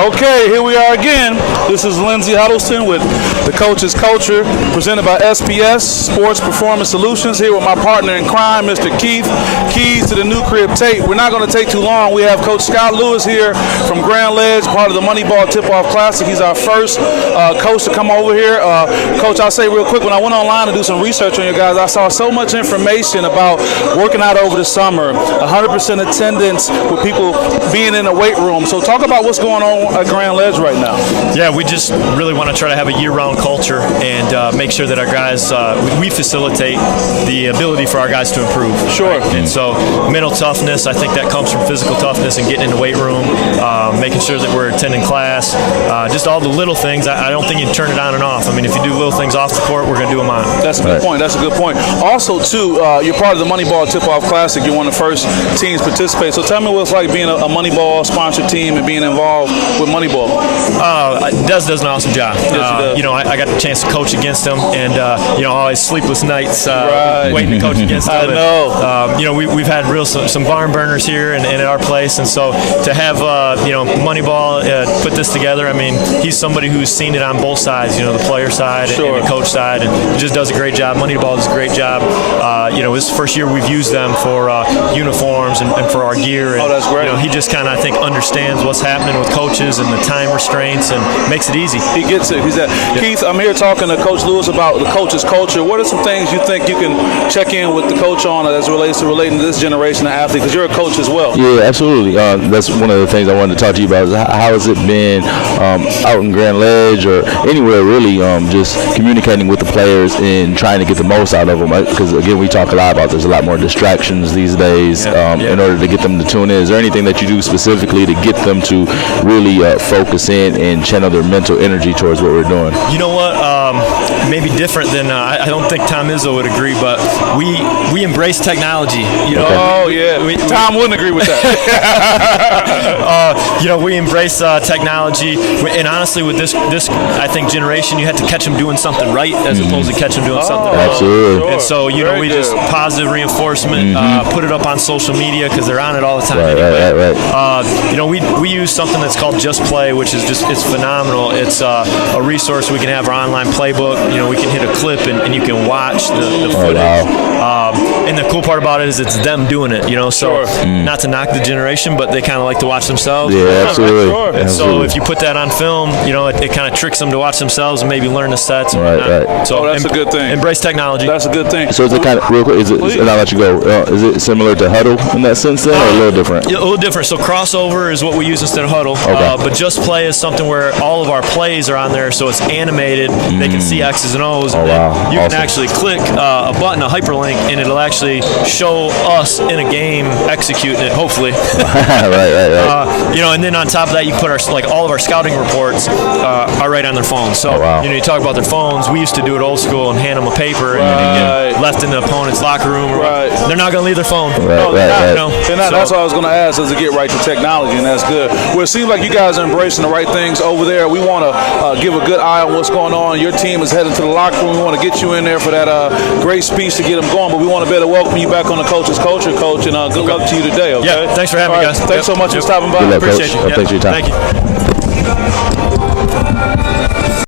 Okay, here we are again. This is Lindsey Huddleston with the Coach's Culture, presented by SPS, Sports Performance Solutions, here with my partner in crime, Mr. Keith. Keys to the new crib tape. We're not going to take too long. We have Coach Scott Lewis here from Grand Ledge, part of the Moneyball Tip-Off Classic. He's our first coach to come over here. Coach, I'll say real quick, when I went online to do some research on you guys, I saw so much information about working out over the summer, 100% attendance with people being in the weight room. So talk about what's going on at Grand Ledge right now. Yeah, we just really want to try to have a year-round culture and make sure that our guys, we facilitate the ability for our guys to improve. Sure. Right? And so mental toughness, I think that comes from physical toughness and getting in the weight room, making sure that we're attending class, just all the little things. I don't think you can turn it on and off. I mean, if you do little things off the court, we're going to do them on. That's a good point. That's a good point. Also, too, you're part of the Moneyball Tip-Off Classic. You're one of the first teams to participate. So tell me what it's like being a Moneyball sponsored team and being involved with Moneyball. Des does an awesome job. I got the chance to coach against him, and always sleepless nights waiting to coach against him. I know. We've had some barn burners here and at our place, and so to have Moneyball put this together, I mean, he's somebody who's seen it on both sides, the player side and the coach side, and he just does a great job. Moneyball does a great job. This is the first year we've used them for uniforms and for our gear. And, that's great. He just kind of, I think, understands what's happening with coaches and the time restraints and makes it easy. He gets it. Keith, I'm here talking to Coach Lewis about the Coach's Culture. What are some things you think you can check in with the coach on as it relates to relating to this generation of athlete? Because you're a coach as well. Yeah, absolutely. That's one of the things I wanted to talk to you about. Is how has it been out in Grand Ledge or anywhere really, just communicating with the players and trying to get the most out of them? Because again, we talk a lot about there's a lot more distractions these days in order to get them to tune in. Is there anything that you do specifically to get them to really focus in and channel their mental energy towards what we're doing? You know what? Maybe different than I don't think Tom Izzo would agree, but we embrace technology. Oh yeah, Tom wouldn't agree with that. We embrace technology, and honestly, with this I think generation, you have to catch them doing something right as opposed to catch them doing something wrong. Absolutely. And so we just positive reinforcement, put it up on social media because they're on it all the time. Right. We use something that's called Just Play, which is it's phenomenal. It's a resource. We can have our online playbook. We can hit a clip and you can watch the footage. Wow. And the cool part about it is it's them doing it. So not to knock the generation, but they kind of like to watch themselves. Yeah, absolutely. Sure. And so if you put that on film, it kind of tricks them to watch themselves and maybe learn the sets. Right. So that's a good thing. Embrace technology. That's a good thing. So is it kind of real quick? And I'll let you go. Is it similar to Huddle in that sense, then, or a little different? A little different. So crossover is what we use instead of Huddle. Okay. But Just Play is something where all of our plays are on there, so it's animated. They can see X's and O's. And then you can actually click a button, a hyperlink, and it'll actually show us in a game executing it. Hopefully. Right. And then on top of that, you put all of our scouting reports are right on their phones. So you talk about their phones. We used to do it old school and hand them a paper and get left in the opponent's locker room. They're not going to leave their phone. They're not. That's what I was going to ask, is to get right to technology, and that's good. Well, it seems like you guys are embracing the right things over there. We want to give a good eye on what's going on. Your team is heading to the locker room. We want to get you in there for that great speech to get them going, but we want to better welcome you back on the Coach's Culture, Coach, and good luck to you today, okay? Yeah, thanks for having me, guys. Thanks so much for stopping by. Good luck, Appreciate Coach. you. Thanks for your time. Thank you.